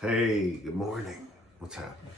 Hey, good morning. What's happening?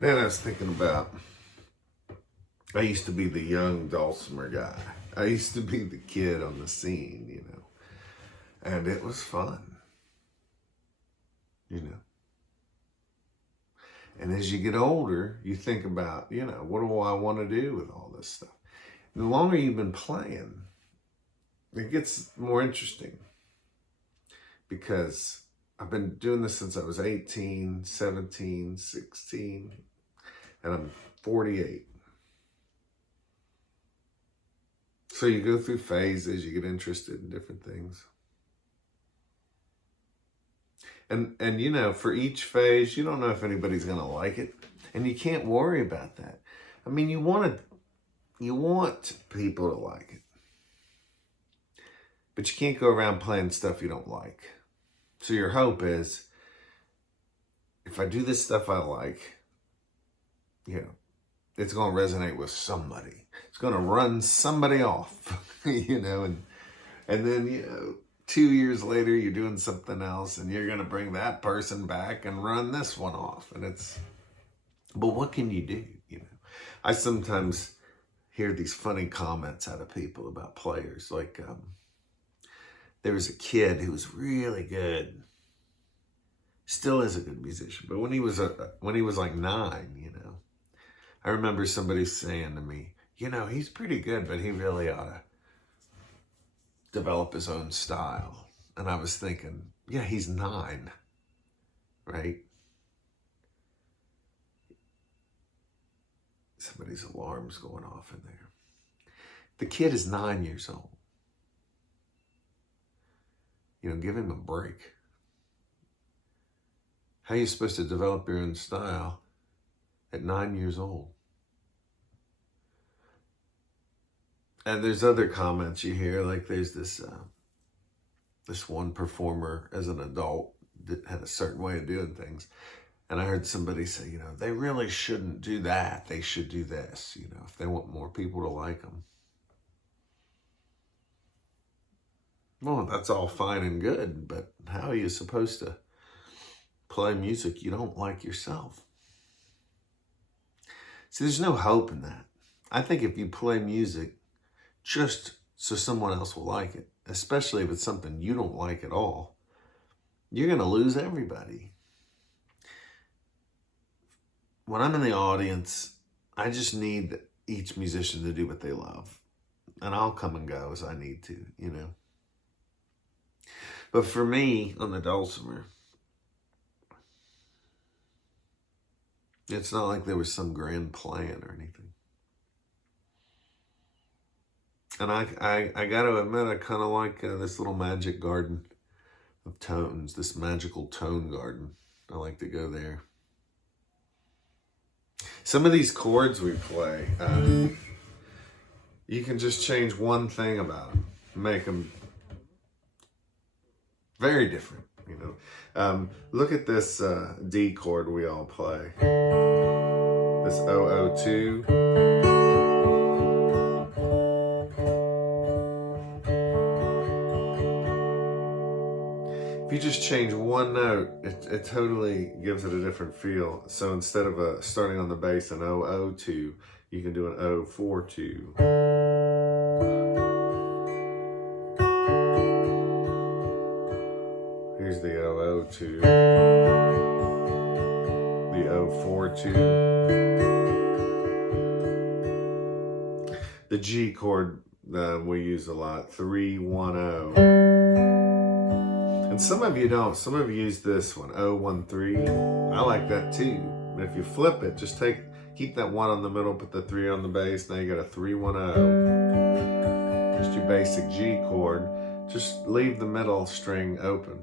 Then I was thinking about, I used to be the young Dulcimer guy. I used to be the kid on the scene, and it was fun, you know. And as you get older, you think about, what do I want to do with all this stuff? The longer you've been playing, it gets more interesting because I've been doing this since I was 18, 17, 16, and I'm 48. So you go through phases, you get interested in different things. And for each phase, you don't know if anybody's going to like it. And you can't worry about that. I mean, you want people to like it. But you can't go around playing stuff you don't like. So your hope is, if I do this stuff I like, it's going to resonate with somebody. It's going to run somebody off, and then, 2 years later, you're doing something else and you're going to bring that person back and run this one off. And But what can you do? You know, I sometimes hear these funny comments out of people about players. Like there was a kid who was really good, still is a good musician, but when he was like 9, you know, I remember somebody saying to me, you know, he's pretty good, but he really ought to develop his own style. And I was thinking, yeah, he's 9, right? Somebody's alarm's going off in there. The kid is 9 years old. You know, give him a break. How are you supposed to develop your own style at 9 years old? And there's other comments you hear, like there's this one performer as an adult that had a certain way of doing things. And I heard somebody say, you know, they really shouldn't do that. They should do this, you know, if they want more people to like them. Well, that's all fine and good, but how are you supposed to play music you don't like yourself? See, there's no hope in that. I think if you play music just so someone else will like it, especially if it's something you don't like at all, you're going to lose everybody. When I'm in the audience, I just need each musician to do what they love. And I'll come and go as I need to, you know. But for me, on the Dulcimer, it's not like there was some grand plan or anything. And I got to admit, I kind of like this little magic garden of tones, this magical tone garden. I like to go there. Some of these chords we play, you can just change one thing about them, make them very different, you know. Look at this D chord we all play. This 002. If you just change one note, it totally gives it a different feel. So instead of starting on the bass in 002, you can do an 042. Here's the 002, the 042. The G chord we use a lot, 310. And some of you don't. Some of you use this one, 013. I like that too. But if you flip it, just keep that 1 on the middle, put the 3 on the bass. Now you got a 310. Just your basic G chord. Just leave the middle string open.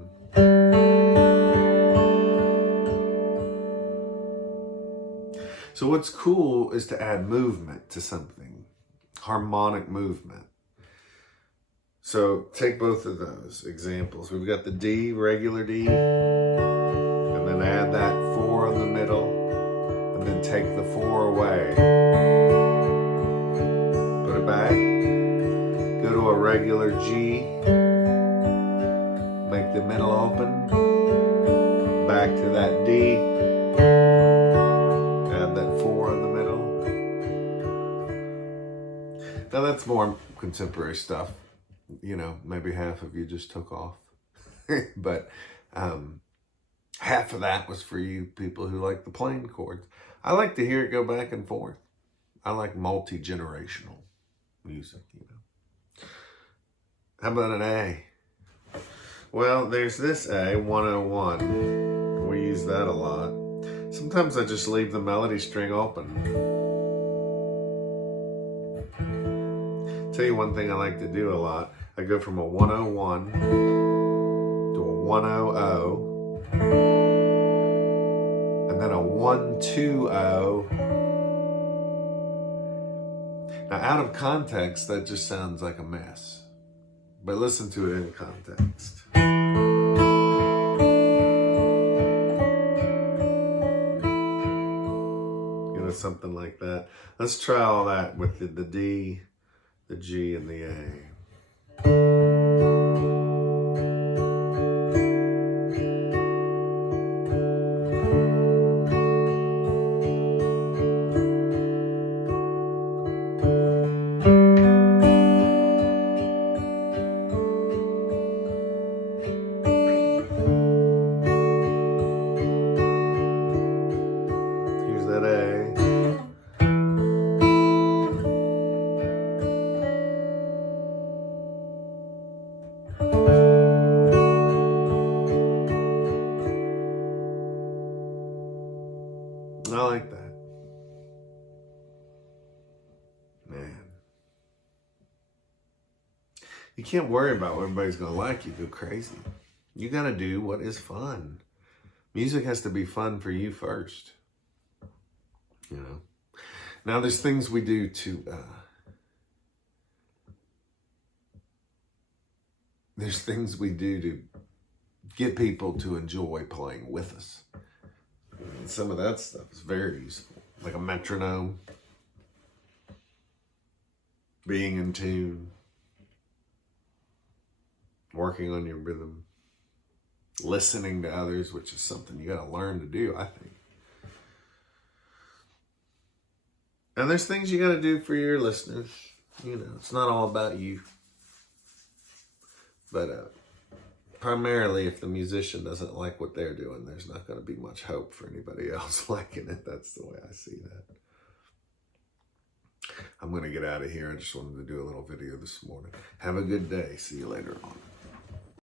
So what's cool is to add movement to something, harmonic movement. So take both of those examples. We've got the D, regular D, and then add that 4 on the middle, and then take the 4 away. Put it back. Go to a regular G, make the middle open, back to that D, add that 4 in the middle. Now that's more contemporary stuff. You know, maybe half of you just took off. But half of that was for you people who like the plain chords. I like to hear it go back and forth. I like multi-generational music, you know. How about an A? Well, there's this A, 101. We use that a lot. Sometimes I just leave the melody string open. Tell you one thing I like to do a lot. I go from a 101 to a 100, and then a 120. Now, out of context, that just sounds like a mess. But listen to it in context. You know, something like that. Let's try all that with the D, the G, and the A. today. I like that. Man. You can't worry about what everybody's going to like. You go crazy. You got to do what is fun. Music has to be fun for you first. You know. Now there's things we do to get people to enjoy playing with us. And some of that stuff is very useful. Like a metronome, being in tune, working on your rhythm, listening to others, which is something you got to learn to do, I think. And there's things you got to do for your listeners. You know, it's not all about you. But primarily, if the musician doesn't like what they're doing, there's not going to be much hope for anybody else liking it. That's the way I see that. I'm going to get out of here. I just wanted to do a little video this morning. Have a good day. See you later on.